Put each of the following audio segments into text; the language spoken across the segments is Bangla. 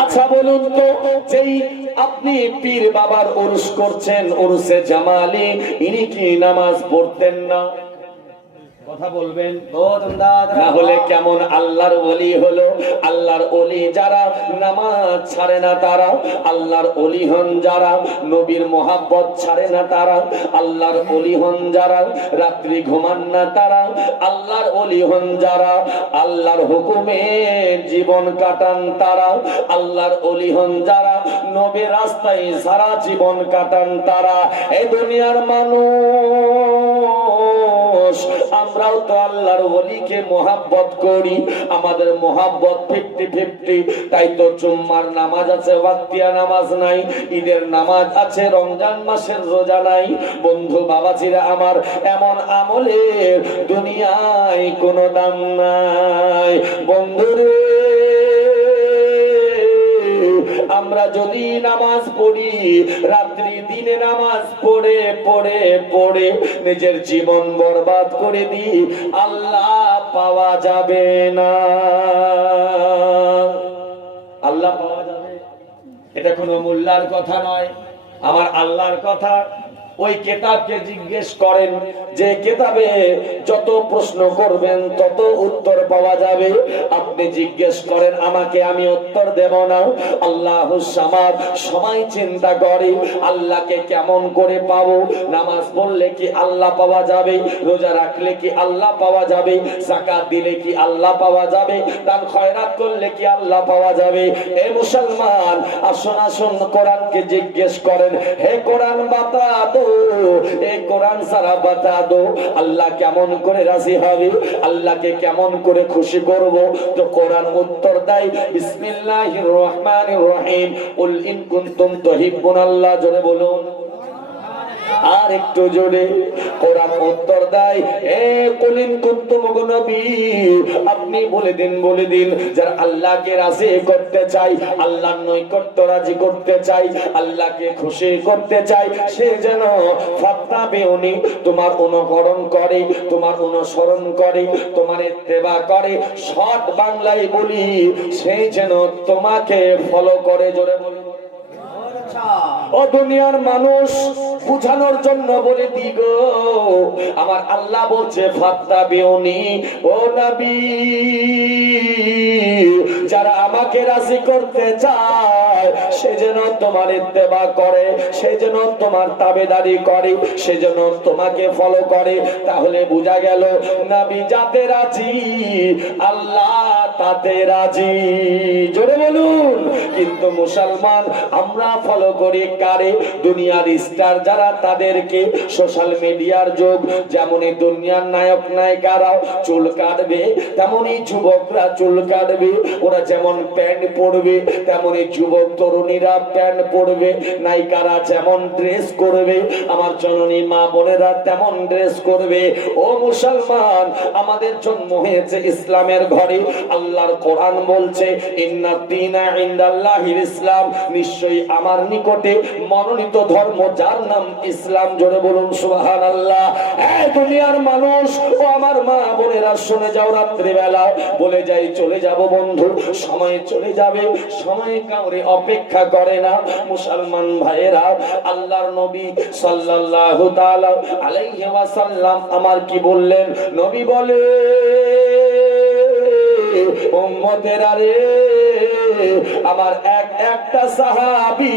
আচ্ছা বলুন তো, যেই আপনি পীর বাবার উরুস করছেন, উরুসে জামালি, ইনি কি নামাজ পড়তেন না? কথা বলবেন না হলে কেমন আল্লাহর ওলি হলো? আল্লাহর ওলি যারা নামাজ ছাড়ে না তারা আল্লাহর ওলি হন, যারা নবীর মোহাব্বত ছাড়ে না তারা আল্লাহর ওলি হন, যারা রাত্রি ঘুমান না তারা আল্লাহর ওলি হন, যারা আল্লাহর হুকুমে জীবন কাটান তারা আল্লাহর ওলি হন, যারা নবীর রাস্তায় সারা জীবন কাটান তারা। এই দুনিয়ার মানুষ আমরাও তো আল্লাহর ওলিকে মোহাব্বত করি, আমাদের মোহাব্বত 50-50। তাই তো জুম্মার নামাজ আছে, ওয়াক্তিয়া নামাজ নাই, ঈদের নামাজ আছে, রমজান মাসের রোজা নাই। বন্ধু বাবাজিরা আমার, এমন আমলের দুনিয়ায় কোনো দাম নাই। বন্ধুরে, আমরা যদি নামাজ পড়ি, রাত্রি দিনে নামাজ পড়ে পড়ে পড়ে নিজের জীবন বরবাদ করে দিই, আল্লাহ পাওয়া যাবে না। আল্লাহ পাওয়া যাবে, এটা কোনো মোল্লার কথা নয়, আমার আল্লাহর কথা। ওই কিতাবকে জিজ্ঞেস করেন, যে কিতাবে যত প্রশ্ন করবেন তত উত্তর পাওয়া যাবে। আপনি জিজ্ঞেস করেন আমাকে, আমি উত্তর দেব না। আল্লাহুস সামাদ, সবাই চিন্তা করে আল্লাহকে কেমন করে পাবো? নামাজ পড়লে কি আল্লাহ পাওয়া যাবে? রোজা রাখলে কি আল্লাহ পাওয়া যাবে? যাকাত দিলে কি আল্লাহ পাওয়া যাবে? দান খয়রাত করলে কি আল্লাহ পাওয়া যাবে? এ মুসলমান, আসুন আসুন কোরআনকে জিজ্ঞেস করেন, হে কোরআন বাতা দো, এই কোরআন সারা বাতা দো, আল্লাহ কেমন করে রাজি হবে? আল্লাহকে কেমন করে খুশি করব? তো কোরআন উত্তর দেয়, বিসমিল্লাহির রহমানির রহিম, কুল ইন কুনতুম তুহিব্বুনাল্লাহ। জোরে বলুন, আর একটু জোরে। কোরআন উত্তর দেয়, এ কুল ইন কুনতুম নবী, আপনি বলে দিন যারা আল্লাহকে রাজি করতে চাই, আল্লাহর নৈকট্য রাজি করতে চাই, আল্লাহকে খুশি করতে চাই, সে যেন ফাত্তাবিউনি, তোমার অনুকরণ করে, তোমার অনুসরণ করে, তোমার ইত্তেবা করে। শর্ট বাংলায় বলি, সে যেন তোমাকে ফলো করে। জোরে বলি। ও দুনিয়ার মানুষ, বুঝানোর জন্য বলে দিগ, আমার আল্লাহ বলছে ফাত্তাবিউনি, ও নবী, যারা আমাকে রাজি করতে চায় সে যেন তোমার ইত্তেবা করে, সে যেন তোমার তাবেদারি করে, সে যেন তোমাকে ফলো করে। তাহলে বোঝা গেল নবী যাতে রাজি, আল্লাহ তাতে রাজি। জোরে বলুন। কিন্তু মুসলমান আমরা ফলো করি কারে? দুনিয়ার স্টার যারা, তাদেরকে। সোশ্যাল মিডিয়ার যুগ, যেমনই দুনিয়ার নায়ক নায়িকারাও চুল কাটবে, তেমনই যুবকরা চুল কাটবে। ওরা যেমন প্যান্ট পরবে, তেমনই যুবক তরুণীরা প্যান্ট পরবে। নায়িকারা যেমন ড্রেস করবে, আমার জননী মা বোনেরা তেমন ড্রেস করবে। ও মুসলমান, আমাদের জন্ম হয়েছে ইসলামের ঘরে। আল্লাহর কোরআন বলছে, ইন্নাদ দীনা ইনদাল্লাহিল ইসলাম, নিশ্চয়ই আমার নিকটে মনোনীত ধর্ম যার নাম ইসলাম। জোরে বলুন সুবহানাল্লাহ। এই দুনিয়ার মানুষ, ও আমার মা বোনেরা শুনে যাও, রাত্রি বেলা বলে যাই চলে যাব বন্ধু, সময় চলে যাবে, সময় কাউরে অপেক্ষা করে না। মুসলমান ভাইয়েরা, আল্লাহর নবী সাল্লাল্লাহু তাআলা আলাইহি ওয়াসাল্লাম আমার কি বললেন? নবী বলে, উম্মতেরা রে, আমার একটা সাহাবী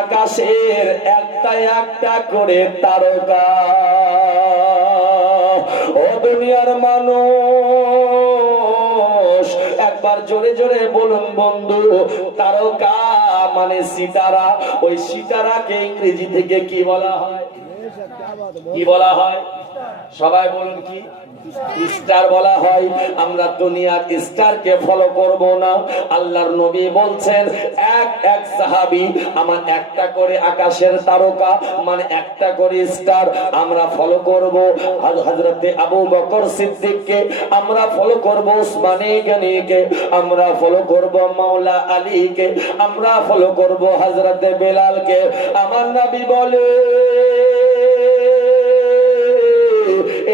আকাশের একটা একটা করে তারকা। ও দুনিয়ার মানুষ, একবার জোরে জোরে বলুন বন্ধু, তারকা মানে সিতারা। ওই সিতারাকে ইংরেজি থেকে কি বলা হয়? কি বলা হয়? সবাই বলুন, কি? স্টার বলা হয়। আমরা দুনিয়ার স্টারকে ফলো করব না। আল্লাহর নবী বলছেন, এক সাহাবী আমার একটা করে আকাশের তারকা, মানে একটা করে স্টার আমরা ফলো করব। হযরতে আবু বকর সিদ্দিককে আমরা ফলো করব, উসমানে গনিকে আমরা ফলো করব, মাওলা আলীকে আমরা ফলো করব, হযরতে বেলালকে। আমার নবী বলে,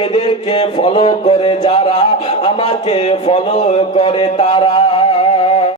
এদেরকে ফলো করে যারা, আমাকে ফলো করে তারা।